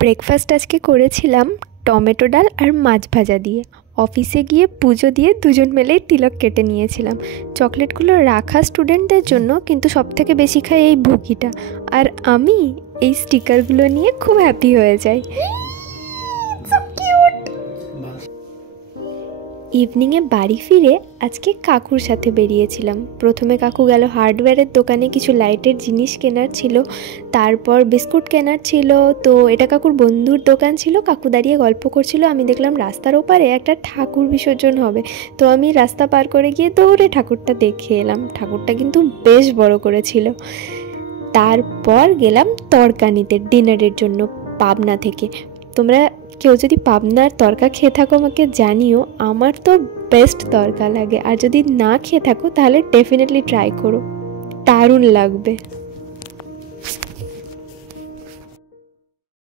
Breakfast আজকে করেছিলাম tomato ডাল আর মাছ ভাজা দিয়ে। অফিসে গিয়ে পুজো দিয়ে দুজন মিলেই তিলক কেটে নিয়েছিলাম। চকলেটগুলো রাখা স্টুডেন্টদের জন্য, কিন্তু সবথেকে বেশি খাই এই ভুকিটা। আর আমি এই স্টিকারগুলো নিয়ে খুব হ্যাপি হয়ে যাই। ইভিনিংয়ে বাড়ি ফিরে আজকে কাকুর সাথে বেরিয়েছিলাম। প্রথমে কাকু গেল হার্ডওয়্যারের দোকানে, কিছু লাইটের জিনিস কেনার ছিল, তারপর বিস্কুট কেনার ছিল। তো এটা কাকুর বন্ধুর দোকান ছিল। কাকু দাঁড়িয়ে গল্প করছিল, আমি দেখলাম রাস্তার ওপারে একটা ঠাকুর বিসর্জন হবে। তো আমি রাস্তা পার করে গিয়ে দৌড়ে ঠাকুরটা দেখে এলাম। ঠাকুরটা কিন্তু বেশ বড় করেছিল। তারপর গেলাম তরকা নিতে ডিনারের জন্য পাবনা থেকে। তোমরা কেউ যদি পাবনার তরকা খেয়ে থাকো আমাকে জানিও, আমার তো বেস্ট তরকা লাগে। আর যদি না খেয়ে থাকো তাহলে ডেফিনেটলি ট্রাই করো, দারুণ লাগবে।